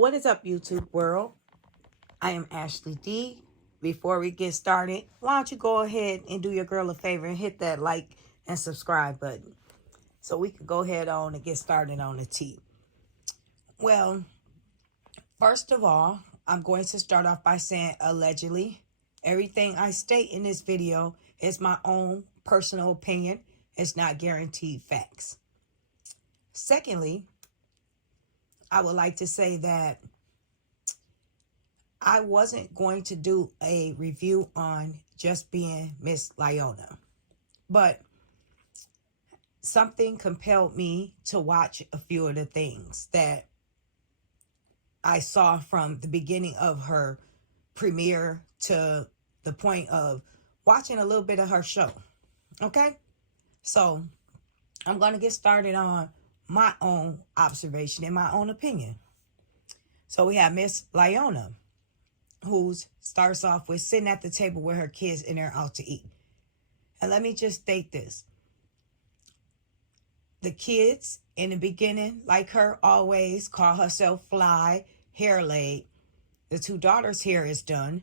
What is up, YouTube world? I am Ashley D. Before we get started, why don't you go ahead and do your girl a favor and hit that like and subscribe button so we can go ahead on and get started on the tea. Well, first of all, I'm going to start off by saying allegedly. Everything I state in this video is my own personal opinion. It's not guaranteed facts. Secondly, I would like to say that I wasn't going to do a review on just being Miss Leona, but something compelled me to watch a few of the things that I saw from the beginning of her premiere to the point of watching a little bit of her show. Okay? So I'm going to get started on my own observation and my own opinion. So we have Miss Leona, who starts off with sitting at the table with her kids and they're out to eat. And let me just state this. The kids in the beginning, like her, always call herself fly, hair laid. The two daughters' hair is done.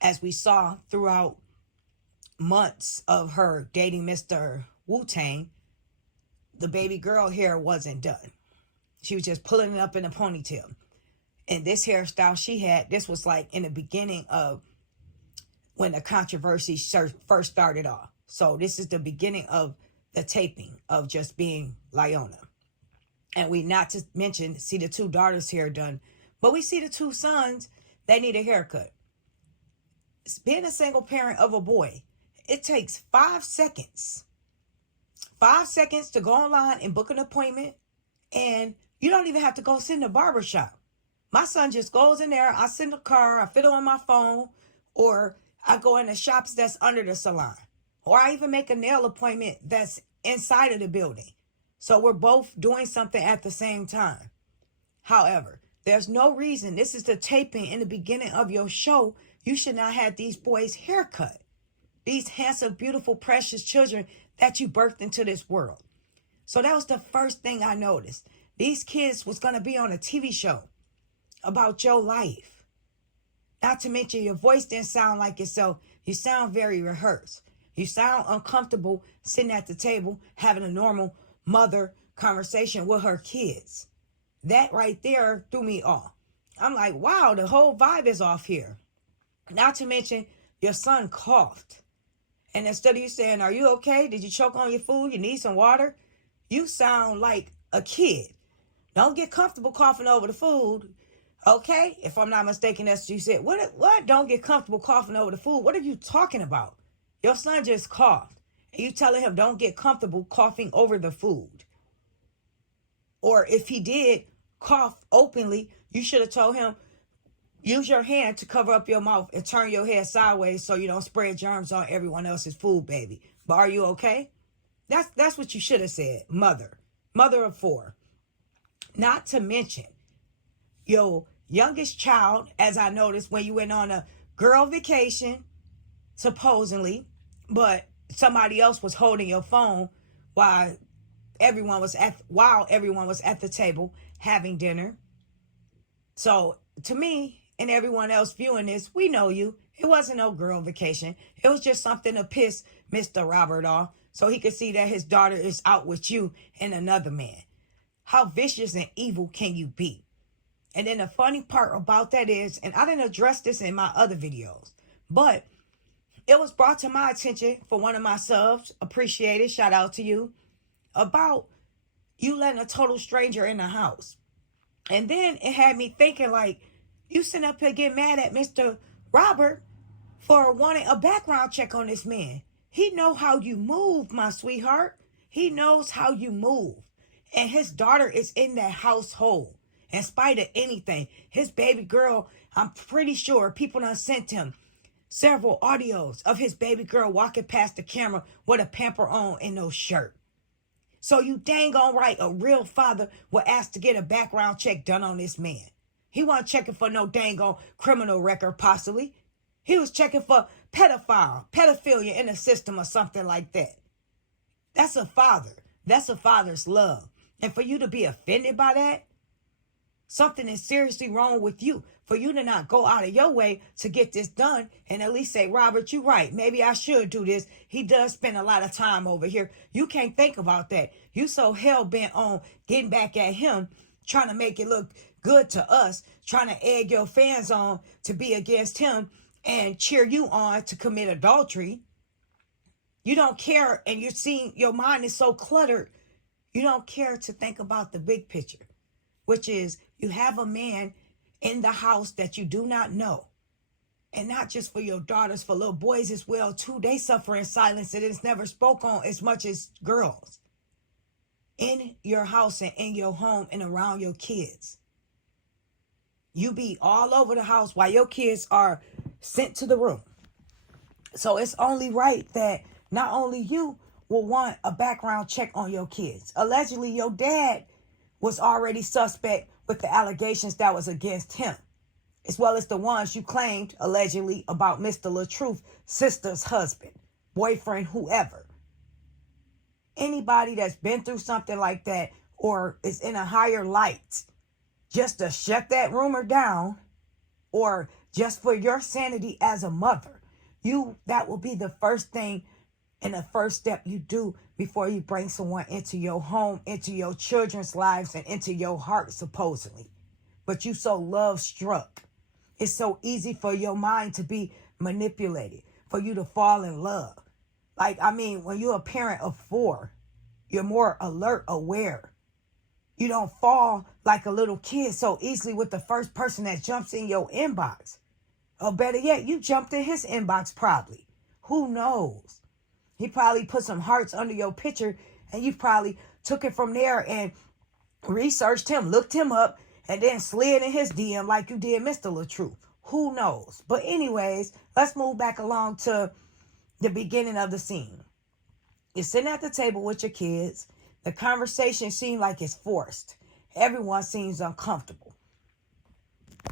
As we saw throughout months of her dating Mr. Wu-Tang, the baby girl hair wasn't done. She was just pulling it up in a ponytail. And this hairstyle she had, this was like in the beginning of when the controversy first started off. So this is the beginning of the taping of just being Leona. And we not to mention see the two daughters' hair done, but we see the two sons, they need a haircut. Being a single parent of a boy, it takes 5 seconds. 5 seconds to go online and book an appointment. And you don't even have to go sit in a barber shop. My son just goes in there, I sit in the car, I fiddle on my phone, or I go in the shops that's under the salon. Or I even make a nail appointment that's inside of the building. So we're both doing something at the same time. However, there's no reason, this is the taping in the beginning of your show, you should not have these boys' haircut. These handsome, beautiful, precious children that you birthed into this world. So that was the first thing I noticed. These kids was going to be on a TV show about your life. Not to mention your voice didn't sound like yourself. You sound very rehearsed. You sound uncomfortable sitting at the table having a normal mother conversation with her kids. That right there threw me off. I'm like, wow, the whole vibe is off here. Not to mention your son coughed. And instead of you saying, are you okay? Did you choke on your food? You need some water? You sound like a kid. Don't get comfortable coughing over the food. Okay? If I'm not mistaken, that's what you said. What? Don't get comfortable coughing over the food. What are you talking about? Your son just coughed. And you telling him don't get comfortable coughing over the food. Or if he did cough openly, you should have told him, use your hand to cover up your mouth and turn your head sideways so you don't spread germs on everyone else's food, baby. But are you okay? That's what you should have said, mother. Mother of 4. Not to mention, your youngest child, as I noticed when you went on a girl vacation, supposedly, but somebody else was holding your phone while everyone was at the table having dinner. So to me and everyone else viewing this, we know you. It wasn't no girl vacation. It was just something to piss Mr. Robert off so he could see that his daughter is out with you and another man. How vicious and evil can you be? And then the funny part about that is, and I didn't address this in my other videos, but it was brought to my attention for one of my subs, appreciated, shout out to you, about you letting a total stranger in the house. And then it had me thinking, like, you sitting up here getting mad at Mr. Robert for wanting a background check on this man. He know how you move, my sweetheart. He knows how you move. And his daughter is in that household. In spite of anything, his baby girl, I'm pretty sure people done sent him several audios of his baby girl walking past the camera with a pamper on and no shirt. So you dang on right, a real father will ask to get a background check done on this man. He wasn't checking for no dang on criminal record, possibly. He was checking for pedophilia in the system or something like that. That's a father. That's a father's love. And for you to be offended by that, Something is seriously wrong with you for you to not go out of your way to get this done and at least say, Robert, you're right. Maybe I should do this. He does spend a lot of time over here. You can't think about that. You so hell bent on getting back at him, trying to make it look good to us, trying to egg your fans on to be against him and cheer you on to commit adultery. You don't care, and you're seeing your mind is so cluttered. You don't care to think about the big picture, which is you have a man in the house that you do not know. And not just for your daughters, for little boys as well, too. They suffer in silence. It is never spoke on as much as girls. In your house and in your home and around your kids. You be all over the house while your kids are sent to the room. So it's only right that not only you will want a background check on your kids. Allegedly, your dad was already suspect with the allegations that was against him, as well as the ones you claimed allegedly about Mr. LaTruth, sister's husband, boyfriend, whoever. Anybody that's been through something like that or is in a higher light, just to shut that rumor down or just for your sanity as a mother, that will be the first thing and the first step you do before you bring someone into your home, into your children's lives, and into your heart, supposedly. But you so love struck. It's so easy for your mind to be manipulated, for you to fall in love. When you're a parent of 4, you're more alert, aware. You don't fall like a little kid so easily with the first person that jumps in your inbox. Or better yet, you jumped in his inbox probably. Who knows? He probably put some hearts under your picture and you probably took it from there and researched him, looked him up, and then slid in his DM like you did Mr. LaTruth. Who knows? But anyways, let's move back along to the beginning of the scene. You're sitting at the table with your kids. The conversation seems like it's forced. Everyone seems uncomfortable.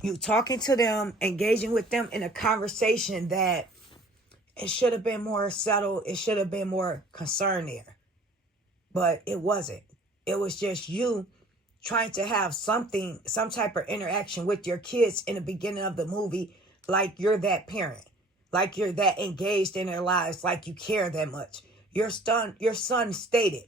You talking to them, engaging with them in a conversation that it should have been more settled. It should have been more concern there. But it wasn't. It was just you trying to have some type of interaction with your kids in the beginning of the movie, like you're that parent, like you're that engaged in their lives, like you care that much. Your son stated,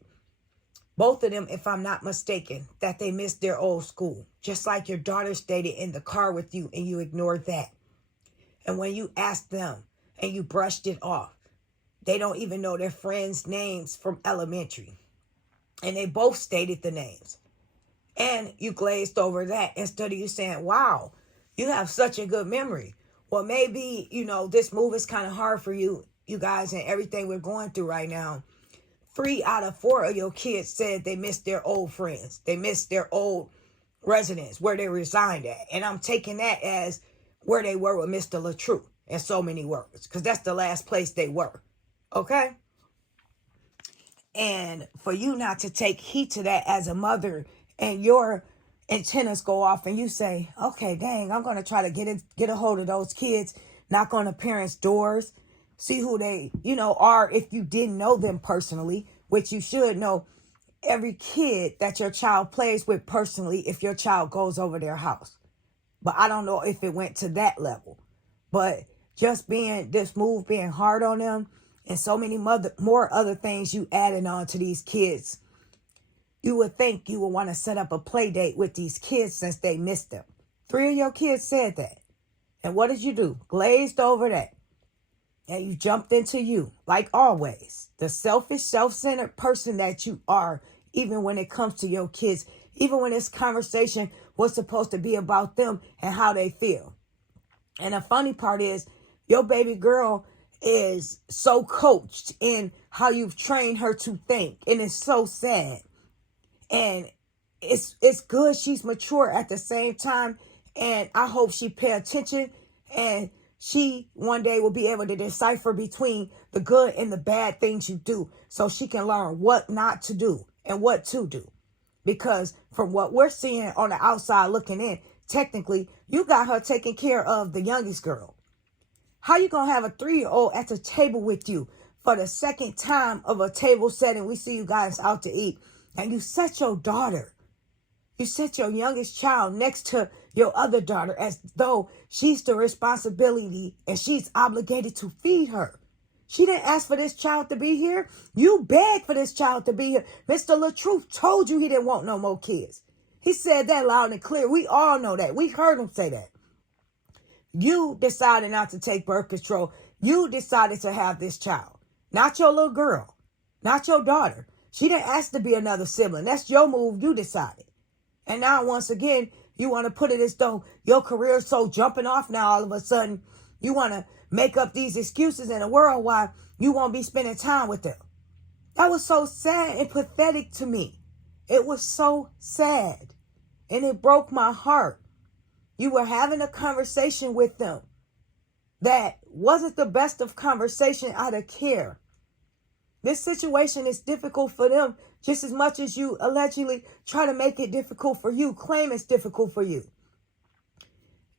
both of them, if I'm not mistaken, that they missed their old school, just like your daughter stated in the car with you, and you ignored that. And when you asked them and you brushed it off, they don't even know their friends' names from elementary. And they both stated the names. And you glazed over that instead of you saying, wow, you have such a good memory. Well, maybe, this move is kind of hard for you guys, and everything we're going through right now. 3 out of 4 of your kids said they missed their old friends. They missed their old residence, where they resigned at. And I'm taking that as where they were with Mr. LaTruth in so many words, because that's the last place they were. Okay? And for you not to take heed to that as a mother, and your antennas go off and you say, okay, dang, I'm going to try to get a hold of those kids, knock on the parents' doors, see who they, are if you didn't know them personally, which you should know every kid that your child plays with personally if your child goes over their house. But I don't know if it went to that level. But just this move being hard on them and so many more other things you added on to these kids, you would think you would want to set up a play date with these kids since they missed them. 3 of your kids said that. And what did you do? Glazed over that. And you jumped into you, like always. The selfish, self-centered person that you are, even when it comes to your kids. Even when this conversation was supposed to be about them and how they feel. And the funny part is, your baby girl is so coached in how you've trained her to think. And it's so sad. And it's good she's mature at the same time. And I hope she pay attention. And she one day will be able to decipher between the good and the bad things you do. So she can learn what not to do and what to do. Because from what we're seeing on the outside looking in, technically, you got her taking care of the youngest girl. How you going to have a 3-year-old at the table with you for the second time of a table setting? We see you guys out to eat. And you set your daughter. You set your youngest child next to your other daughter as though she's the responsibility and she's obligated to feed her. She didn't ask for this child to be here. You begged for this child to be here. Mr. LaTruth told you he didn't want no more kids. He said that loud and clear. We all know that. We heard him say that. You decided not to take birth control. You decided to have this child. Not your little girl. Not your daughter. She didn't ask to be another sibling. That's your move. You decided. And now, once again, you want to put it as though your career is so jumping off now all of a sudden. You want to make up these excuses in a world why you won't be spending time with them. That was so sad and pathetic to me. It was so sad. And it broke my heart. You were having a conversation with them that wasn't the best of conversation out of care. This situation is difficult for them just as much as you allegedly try to make it difficult for you, claim it's difficult for you.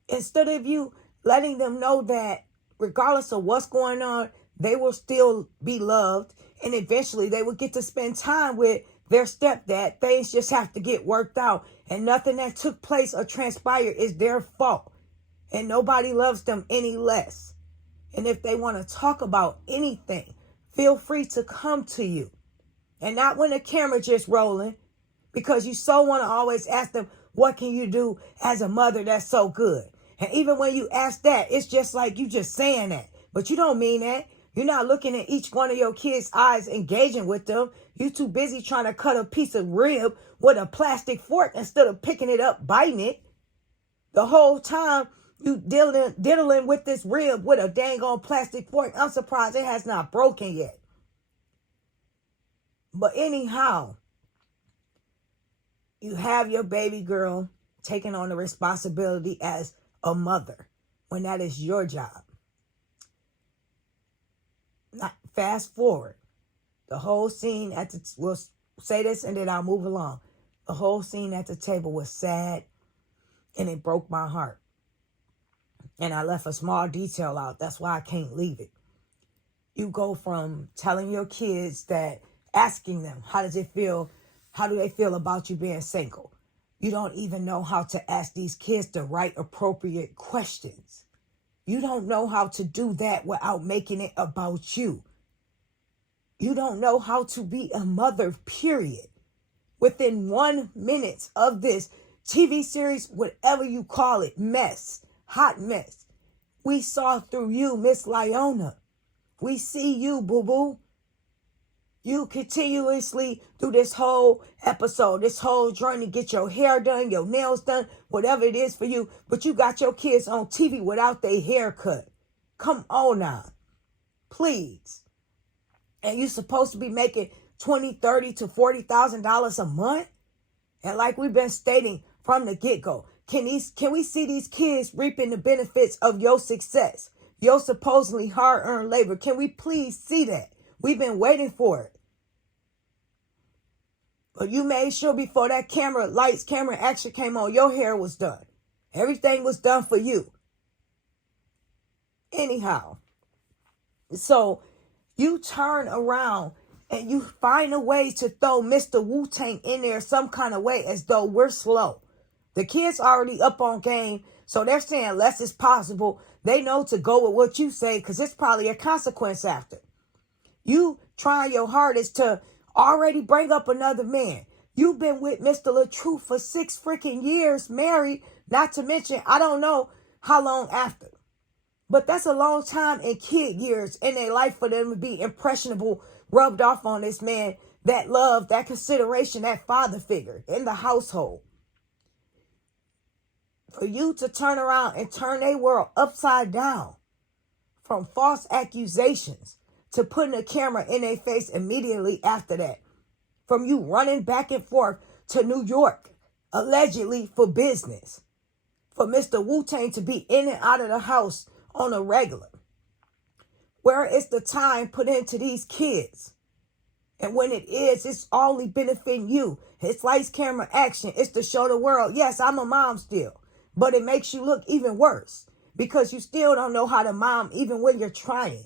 Instead of you letting them know that regardless of what's going on, they will still be loved and eventually they will get to spend time with their stepdad. Things just have to get worked out and nothing that took place or transpired is their fault and nobody loves them any less. And if they want to talk about anything, feel free to come to you. And not when the camera just rolling, because you so want to always ask them, what can you do as a mother that's so good? And even when you ask that, it's just like you just saying that. But you don't mean that. You're not looking at each one of your kids' eyes, engaging with them. You're too busy trying to cut a piece of rib with a plastic fork instead of picking it up, biting it. The whole time you diddling with this rib with a dang on plastic fork. I'm surprised it has not broken yet. But anyhow, you have your baby girl taking on the responsibility as a mother when that is your job. Not fast forward. The whole scene we'll say this and then I'll move along. The whole scene at the table was sad and it broke my heart. And I left a small detail out. That's why I can't leave it. You go from telling your kids that, asking them, how does it feel? How do they feel about you being single? You don't even know how to ask these kids the right appropriate questions. You don't know how to do that without making it about you. You don't know how to be a mother, period. Within 1 minute of this TV series, whatever you call it, mess, hot mess, we saw through you, Miss Leona. We see you, boo-boo. You continuously through this whole episode, this whole journey, get your hair done, your nails done, whatever it is for you. But you got your kids on TV without their hair cut. Come on now. Please. And you're supposed to be making $20,000, $30,000 to $40,000 a month. And like we've been stating from the get-go, can we see these kids reaping the benefits of your success? Your supposedly hard-earned labor. Can we please see that? We've been waiting for it. But you made sure before that camera action came on, your hair was done. Everything was done for you. Anyhow, so you turn around and you find a way to throw Mr. Wu-Tang in there some kind of way as though we're slow. The kids already up on game, so they're saying less is possible. They know to go with what you say because it's probably a consequence after. You trying your hardest to already bring up another man. You've been with Mr. LaTruth for 6 freaking years, married, not to mention, I don't know how long after. But that's a long time in kid years in their life for them to be impressionable, rubbed off on this man, that love, that consideration, that father figure in the household. For you to turn around and turn their world upside down from false accusations to putting a camera in their face immediately after that. From you running back and forth to New York, allegedly for business. For Mr. Wu-Tang to be in and out of the house on a regular. Where is the time put into these kids? And when it is, it's only benefiting you. It's lights, camera, action. It's to show the world, yes, I'm a mom still. But it makes you look even worse. Because you still don't know how to mom even when you're trying.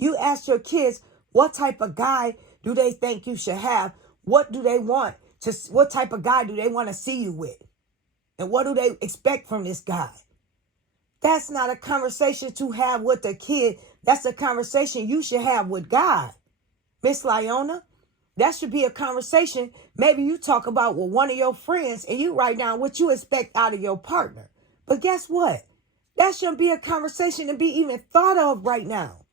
You ask your kids, what type of guy do they think you should have? What do they want? what type of guy do they want to see you with? And what do they expect from this guy? That's not a conversation to have with a kid. That's a conversation you should have with God. Miss Lieona, that should be a conversation. Maybe you talk about with one of your friends and you write down what you expect out of your partner. But guess what? That shouldn't be a conversation to be even thought of right now.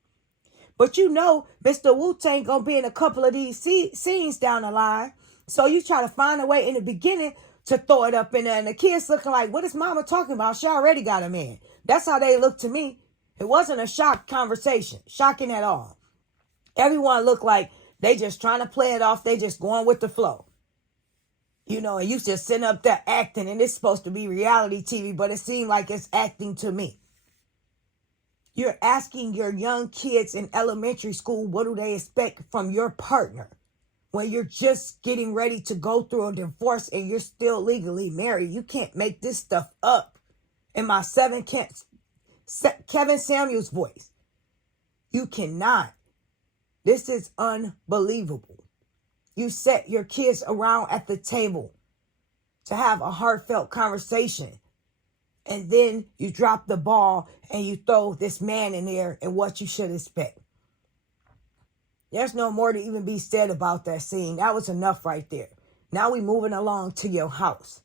But you know, Mr. Wu-Tang gonna be in a couple of these scenes down the line. So you try to find a way in the beginning to throw it up in there. And the kids looking like, what is mama talking about? She already got a man. That's how they look to me. It wasn't a shock conversation. Shocking at all. Everyone looked like they just trying to play it off. They just going with the flow. You know, and you just sitting up there acting. And it's supposed to be reality TV, but it seemed like it's acting to me. You're asking your young kids in elementary school, what do they expect from your partner? When you're just getting ready to go through a divorce and you're still legally married. You can't make this stuff up. In my Kevin Samuels voice. You cannot. This is unbelievable. You set your kids around at the table to have a heartfelt conversation. And then you drop the ball and you throw this man in there and what you should expect. There's no more to even be said about that scene. That was enough right there. Now we moving along to your house.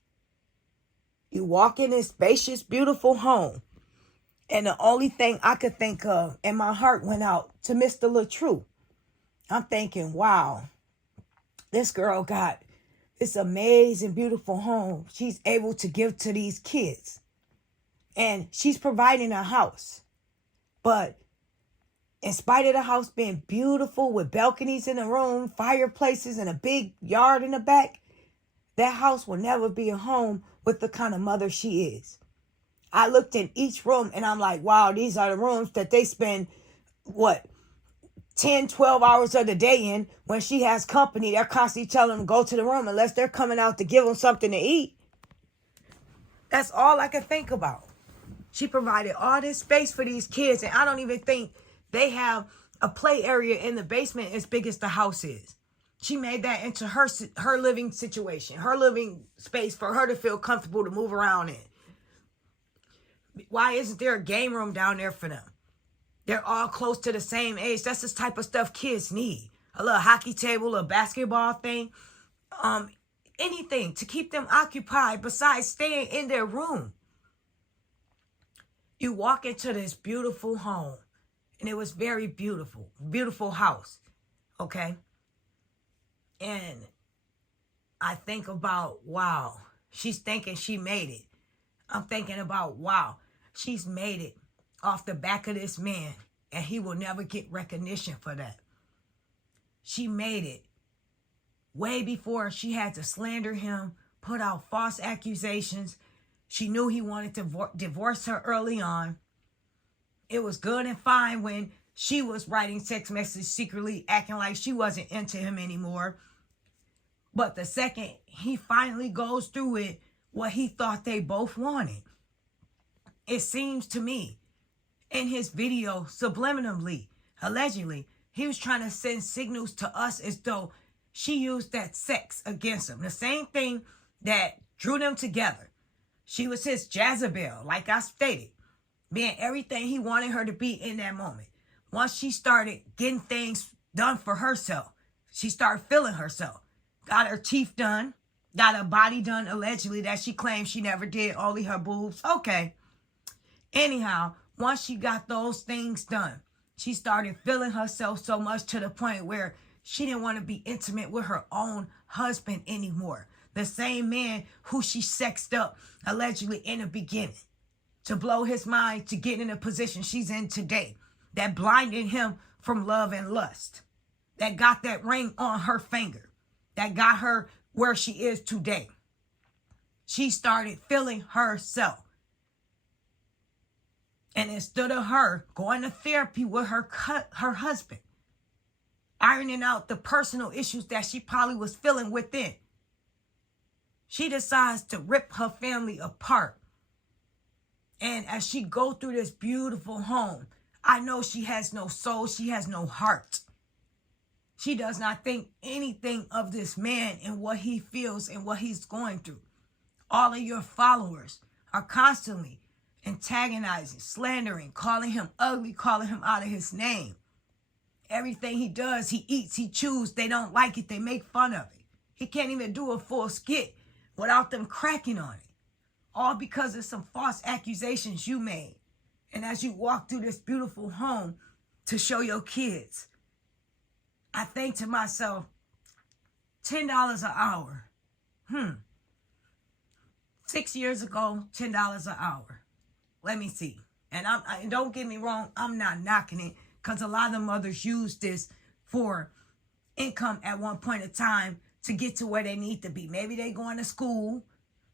You walk in this spacious, beautiful home. And the only thing I could think of, and my heart went out to Mr. LaTrue. I'm thinking, wow, this girl got this amazing, beautiful home she's able to give to these kids. And she's providing a house. But in spite of the house being beautiful with balconies in the room, fireplaces, and a big yard in the back, that house will never be a home with the kind of mother she is. I looked in each room and I'm like, wow, these are the rooms that they spend, 10, 12 hours of the day in. When she has company, they're constantly telling them to go to the room unless they're coming out to give them something to eat. That's all I could think about. She provided all this space for these kids, and I don't even think they have a play area in the basement as big as the house is. She made that into her living situation, her living space for her to feel comfortable to move around in. Why isn't there a game room down there for them? They're all close to the same age. That's the type of stuff kids need. A little hockey table, a basketball thing. Anything to keep them occupied besides staying in their room. You walk into this beautiful home. And it was very beautiful. Beautiful house. Okay? And I think about, wow. She's thinking she made it. I'm thinking about, wow. She's made it off the back of this man. And he will never get recognition for that. She made it way before she had to slander him, put out false accusations. She knew he wanted to divorce her early on. It was good and fine when she was writing text messages secretly, acting like she wasn't into him anymore. But the second he finally goes through it, what he thought they both wanted. It seems to me, in his video, subliminally, allegedly, he was trying to send signals to us as though she used that sex against him. The same thing that drew them together. She was his Jezebel, like I stated, being everything he wanted her to be in that moment. Once she started getting things done for herself, she started feeling herself. Got her teeth done, got her body done, allegedly, that she claimed she never did, only her boobs. Okay. Anyhow, once she got those things done, she started feeling herself so much to the point where she didn't want to be intimate with her own husband anymore. The same man who she sexed up allegedly in the beginning to blow his mind to get in a position she's in today that blinded him from love and lust, that got that ring on her finger, that got her where she is today. She started feeling herself. And instead of her going to therapy with her husband, ironing out the personal issues that she probably was feeling within, she decides to rip her family apart. And as she go through this beautiful home, I know she has no soul. She has no heart. She does not think anything of this man and what he feels and what he's going through. All of your followers are constantly antagonizing, slandering, calling him ugly, calling him out of his name. Everything he does, he eats, he chews. They don't like it. They make fun of it. He can't even do a full skit without them cracking on it. All because of some false accusations you made. And as you walk through this beautiful home to show your kids, I think to myself, $10 an hour. 6 years ago, $10 an hour. Let me see. And don't get me wrong, I'm not knocking it, because a lot of the mothers use this for income at one point in time to get to where they need to be. Maybe they're going to school.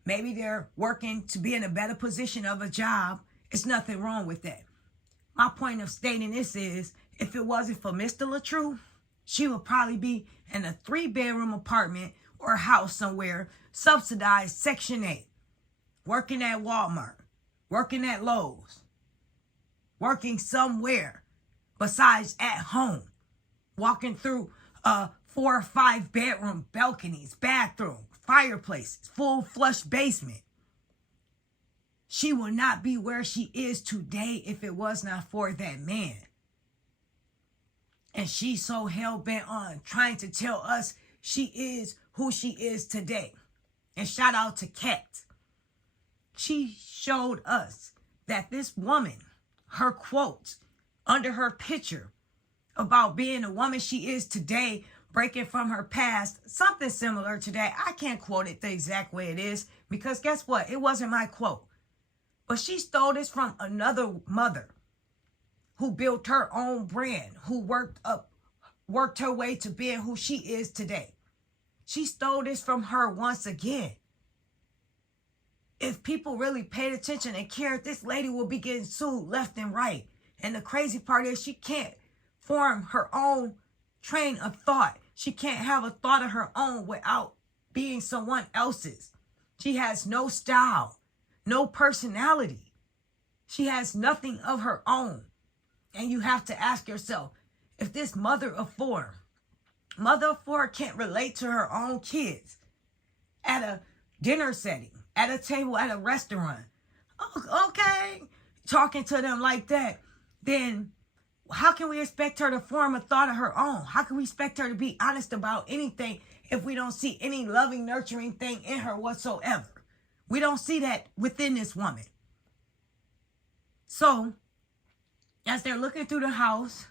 Maybe they're working to be in a better position of a job. It's nothing wrong with that. My point of stating this is, if it wasn't for Mr. LaTrue, she would probably be in a 3-bedroom apartment or house somewhere, subsidized Section 8, working at Walmart, working at Lowe's, working somewhere besides at home, walking through 4 or 5 bedroom balconies, bathroom, fireplaces, full flush basement. She will not be where she is today if it was not for that man. And she's so hell-bent on trying to tell us she is who she is today. And shout out to Kat. She showed us that this woman, her quotes under her picture about being the woman she is today, breaking from her past, something similar today. I can't quote it the exact way it is because guess what? It wasn't my quote. But she stole this from another mother who built her own brand, who worked her way to being who she is today. She stole this from her once again. If people really paid attention and cared, this lady will be getting sued left and right. And the crazy part is she can't form her own train of thought. She can't have a thought of her own without being someone else's. She has no style, no personality. She has nothing of her own. And you have to ask yourself, if this mother of four can't relate to her own kids at a dinner setting, at a table, at a restaurant, okay, talking to them like that, then how can we expect her to form a thought of her own? How can we expect her to be honest about anything if we don't see any loving, nurturing thing in her whatsoever? We don't see that within this woman. So, as they're looking through the house,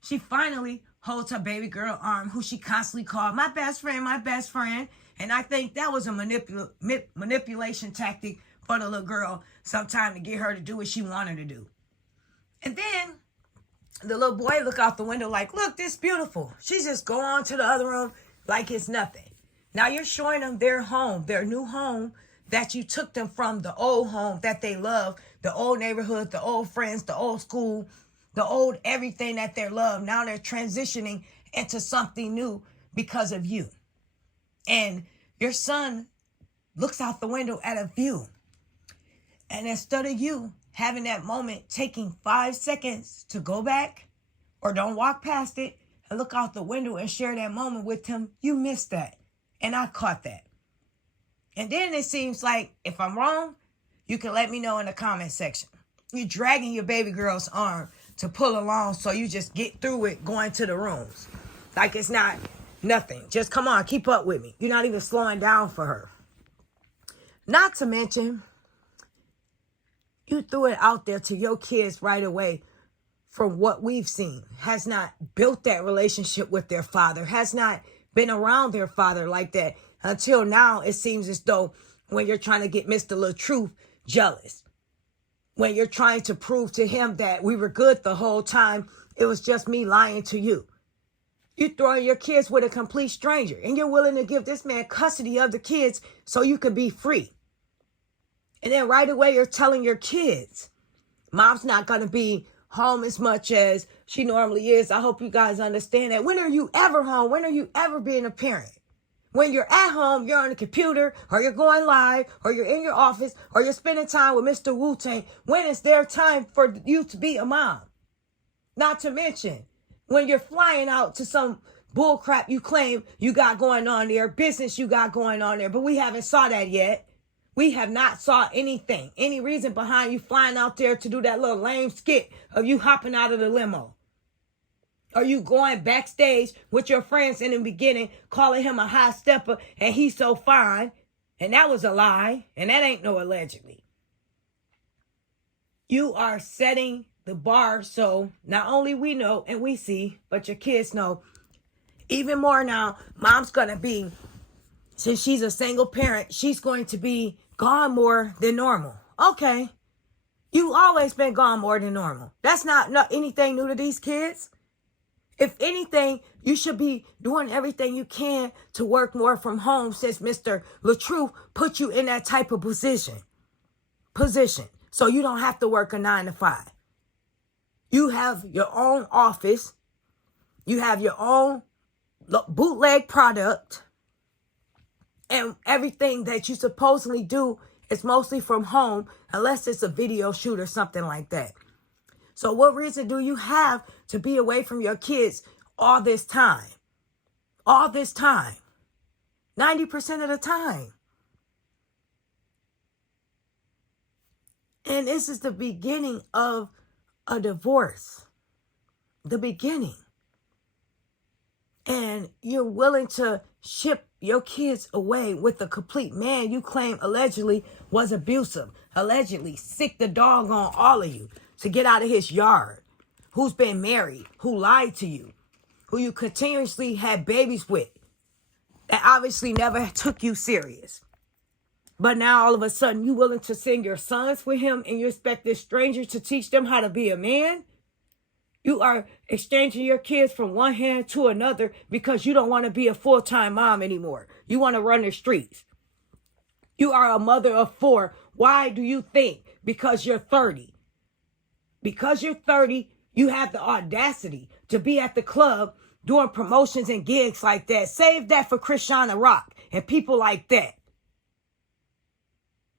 she finally holds her baby girl arm, who she constantly called my best friend, my best friend. And I think that was a manipulation tactic for the little girl sometime to get her to do what she wanted to do. And then the little boy look out the window like, look, this beautiful. She just go on to the other room like it's nothing. Now you're showing them their home, their new home that you took them from, the old home that they love, the old neighborhood, the old friends, the old school, the old everything that they love. Now they're transitioning into something new because of you. And your son looks out the window at a view. And instead of you having that moment, taking 5 seconds to go back or don't walk past it and look out the window and share that moment with him, you missed that. And I caught that. And then it seems like, if I'm wrong, you can let me know in the comment section. You're dragging your baby girl's arm to pull along so you just get through it going to the rooms. Like it's not nothing. Just come on, keep up with me. You're not even slowing down for her. Not to mention, you threw it out there to your kids right away from what we've seen. Has not built that relationship with their father. Has not been around their father like that. Until now, it seems as though when you're trying to get Mr. LaTruth jealous, when you're trying to prove to him that we were good the whole time, it was just me lying to you. You throwing your kids with a complete stranger, and you're willing to give this man custody of the kids so you can be free. And then right away, you're telling your kids, mom's not going to be home as much as she normally is. I hope you guys understand that. When are you ever home? When are you ever being a parent? When you're at home, you're on the computer, or you're going live, or you're in your office, or you're spending time with Mr. Wu-Tang. When is there time for you to be a mom? Not to mention, when you're flying out to some bull crap you claim you got going on there, business you got going on there, but we haven't saw that yet. We have not saw anything, any reason behind you flying out there to do that little lame skit of you hopping out of the limo. Are you going backstage with your friends in the beginning, calling him a high stepper and he's so fine? And that was a lie. And that ain't no allegedly. You are setting the bar so not only we know and we see, but your kids know. Even more now, mom's going to be, since she's a single parent, she's going to be gone more than normal. Okay. You always been gone more than normal. That's not anything new to these kids. If anything, you should be doing everything you can to work more from home since Mr. LaTruth put you in that type of position. So you don't have to work a 9 to 5. You have your own office. You have your own bootleg product. And everything that you supposedly do is mostly from home, unless it's a video shoot or something like that. So what reason do you have to be away from your kids all this time? All this time. 90% of the time. And this is the beginning of a divorce. The beginning. And you're willing to ship your kids away with a complete man you claim allegedly was abusive. Allegedly sick the dog on all of you. To get out of his yard, who's been married, who lied to you, who you continuously had babies with, that obviously never took you serious. But now all of a sudden you willing to send your sons with him and you expect this stranger to teach them how to be a man? You are exchanging your kids from one hand to another because you don't want to be a full-time mom anymore. You want to run the streets. You are a mother of 4. Why do you think? Because you're 30. Because you're 30, you have the audacity to be at the club doing promotions and gigs like that. Save that for Christiana Rock and people like that.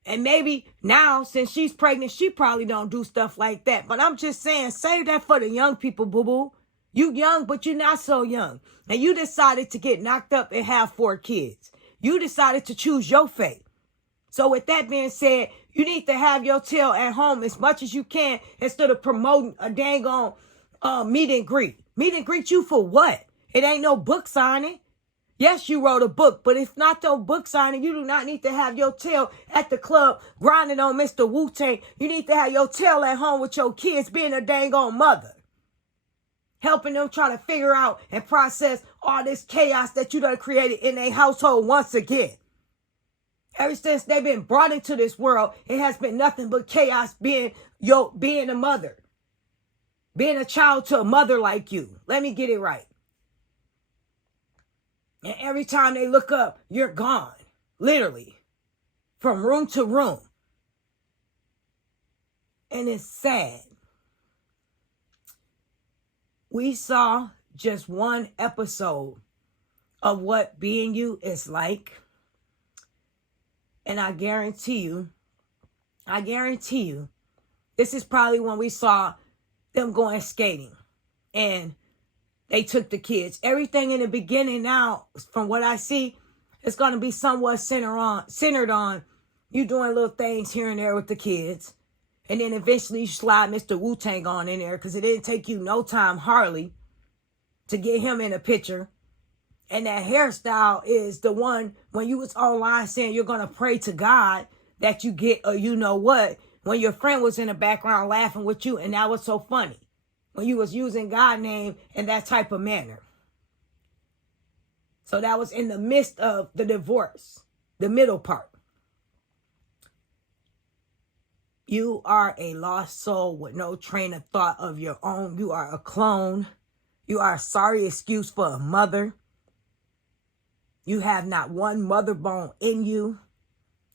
And maybe now, since she's pregnant, she probably don't do stuff like that. But I'm just saying, save that for the young people, boo-boo. You young, but you're not so young. And you decided to get knocked up and have 4 kids. You decided to choose your fate. So with that being said, you need to have your tail at home as much as you can instead of promoting a dang on meet and greet. Meet and greet you for what? It ain't no book signing. Yes, you wrote a book, but if not no book signing, you do not need to have your tail at the club grinding on Mr. Wu-Tang. You need to have your tail at home with your kids being a dang on mother. Helping them try to figure out and process all this chaos that you done created in their household once again. Ever since they've been brought into this world, it has been nothing but chaos being a mother. Being a child to a mother like you. Let me get it right. And every time they look up, you're gone. Literally. From room to room. And it's sad. We saw just one episode of what being you is like. And I guarantee you, this is probably when we saw them going skating. And they took the kids. Everything in the beginning now, from what I see, it's going to be somewhat centered on you doing little things here and there with the kids. And then eventually you slide Mr. Wu-Tang on in there because it didn't take you no time hardly to get him in a picture. And that hairstyle is the one when you was online saying you're going to pray to God that you get a you know what when your friend was in the background laughing with you. And that was so funny when you was using God's name in that type of manner. So that was in the midst of the divorce, the middle part. You are a lost soul with no train of thought of your own. You are a clone. You are a sorry excuse for a mother. You have not one mother bone in you.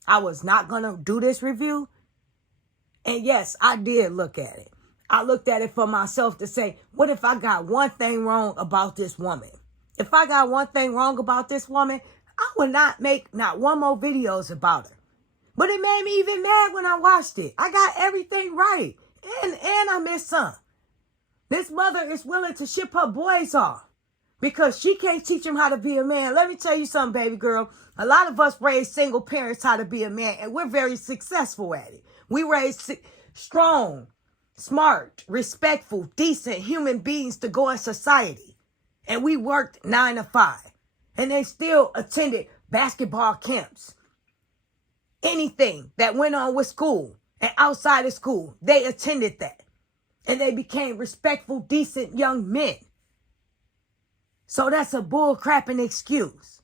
I was not going to do this review. And yes, I did look at it. I looked at it for myself to say, what if I got one thing wrong about this woman? If I got one thing wrong about this woman, I would not make not one more videos about her. But it made me even mad when I watched it. I got everything right. And I missed some. This mother is willing to ship her boys off because she can't teach him how to be a man. Let me tell you something, baby girl. A lot of us raise single parents how to be a man, and we're very successful at it. We raise strong, smart, respectful, decent human beings to go in society. And we worked 9 to 5. And they still attended basketball camps. Anything that went on with school and outside of school, they attended that. And they became respectful, decent young men. So that's a bullcrapping excuse.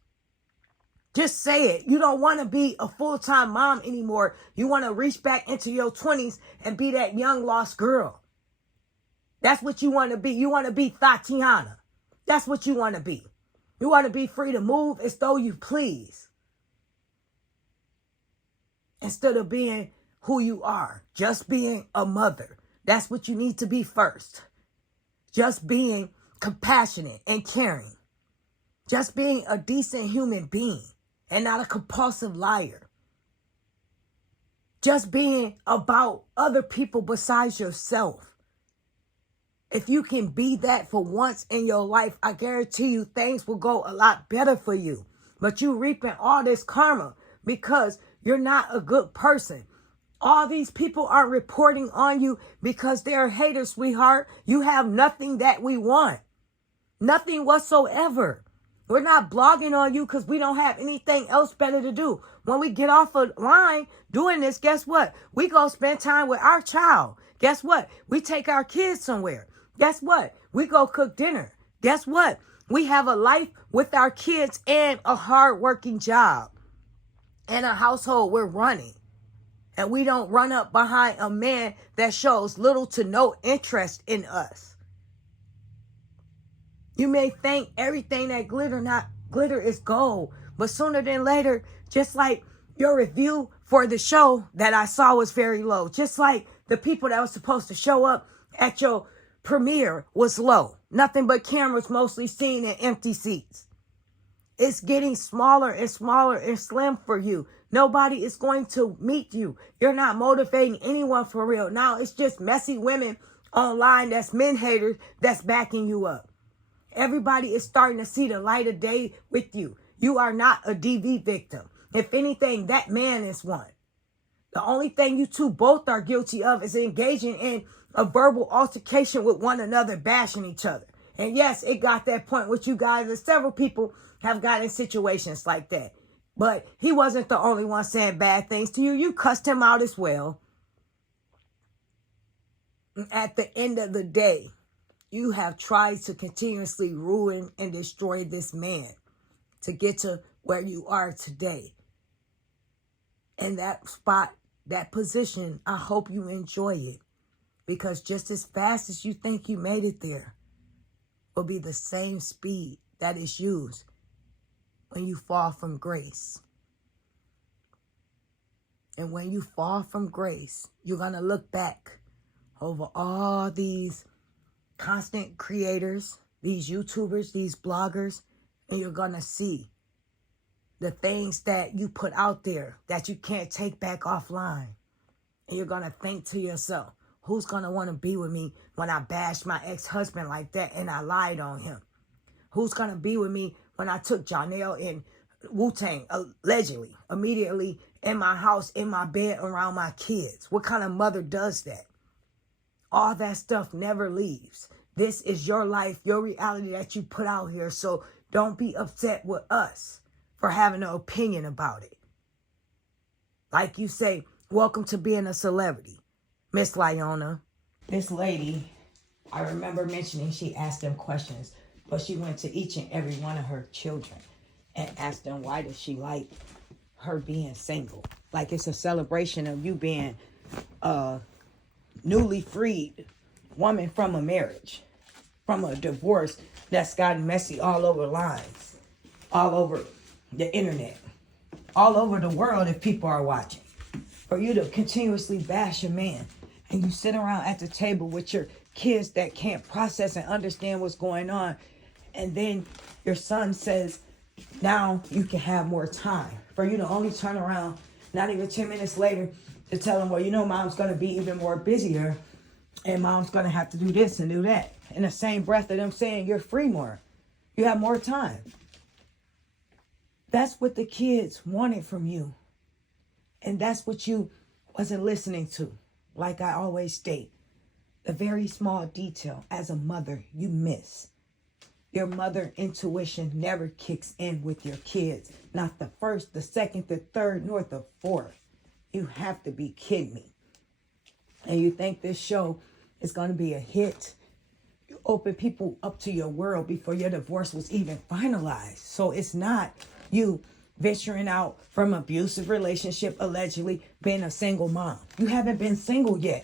Just say it. You don't want to be a full-time mom anymore. You want to reach back into your 20s and be that young lost girl. That's what you want to be. You want to be Tatiana. That's what you want to be. You want to be free to move as though you please. Instead of being who you are. Just being a mother. That's what you need to be first. Just being compassionate and caring. Just being a decent human being and not a compulsive liar. Just being about other people besides yourself. If you can be that for once in your life, I guarantee you things will go a lot better for you. But you reaping all this karma because you're not a good person. All these people are reporting on you because they're haters, sweetheart. You have nothing that we want. Nothing whatsoever. We're not blogging on you because we don't have anything else better to do. When we get off a line doing this, guess what? We go spend time with our child. Guess what? We take our kids somewhere. Guess what? We go cook dinner. Guess what? We have a life with our kids and a hard-working job and a household we're running. And we don't run up behind a man that shows little to no interest in us. You may think everything that glitter is gold, but sooner than later, just like your review for the show that I saw was very low, just like the people that were supposed to show up at your premiere was low. Nothing but cameras mostly seen in empty seats. It's getting smaller and smaller and slim for you. Nobody is going to meet you. You're not motivating anyone for real. Now it's just messy women online that's men haters that's backing you up. Everybody is starting to see the light of day with you. You are not a DV victim. If anything, that man is one. The only thing you two both are guilty of is engaging in a verbal altercation with one another, bashing each other. And yes, it got that point with you guys, and several people have gotten in situations like that. But he wasn't the only one saying bad things to you. You cussed him out as well. At the end of the day, you have tried to continuously ruin and destroy this man to get to where you are today. And that spot, that position, I hope you enjoy it. Because just as fast as you think you made it there, will be the same speed that is used when you fall from grace. And when you fall from grace, you're going to look back over all these constant creators, these YouTubers, these bloggers, and you're going to see the things that you put out there that you can't take back offline. And you're going to think to yourself, who's going to want to be with me when I bashed my ex-husband like that and I lied on him? Who's going to be with me when I took Janelle and Wu-Tang, allegedly, immediately in my house, in my bed, around my kids? What kind of mother does that? All that stuff never leaves. This is your life, your reality that you put out here. So don't be upset with us for having an opinion about it. Like you say, welcome to being a celebrity, Miss Lieona. This lady, I remember mentioning she asked them questions, but she went to each and every one of her children and asked them, why does she like her being single? Like it's a celebration of you being a newly freed woman from a marriage, from a divorce that's gotten messy all over lines, all over the internet, all over the world if people are watching. For you to continuously bash a man and you sit around at the table with your kids that can't process and understand what's going on, and then your son says, now you can have more time. For you to only turn around, not even 10 minutes later, to tell him, well, you know, mom's going to be even more busier, and mom's going to have to do this and do that. In the same breath of them saying you're free more. You have more time. That's what the kids wanted from you. And that's what you wasn't listening to. Like I always state, the very small detail as a mother you miss. Your mother intuition never kicks in with your kids. Not the first, the second, the third, nor the fourth. You have to be kidding me. And you think this show is going to be a hit? You open people up to your world before your divorce was even finalized. So it's not you venturing out from abusive relationship, allegedly being a single mom. You haven't been single yet.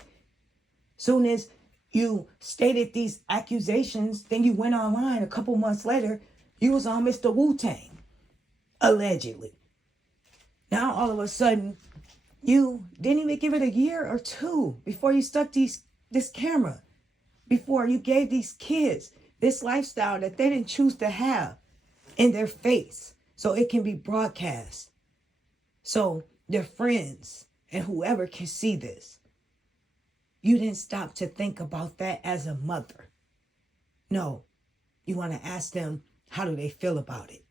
Soon as you stated these accusations, then you went online a couple months later, you was on Mr. Wu-Tang, allegedly. Now all of a sudden, you didn't even give it a year or two before you stuck this camera, before you gave these kids this lifestyle that they didn't choose to have in their face so it can be broadcast. So their friends and whoever can see this. You didn't stop to think about that as a mother. No, you want to ask them, how do they feel about it?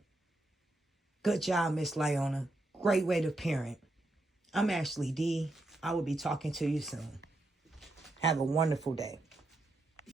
Good job, Miss Leona. Great way to parent. I'm Ashley D. I will be talking to you soon. Have a wonderful day.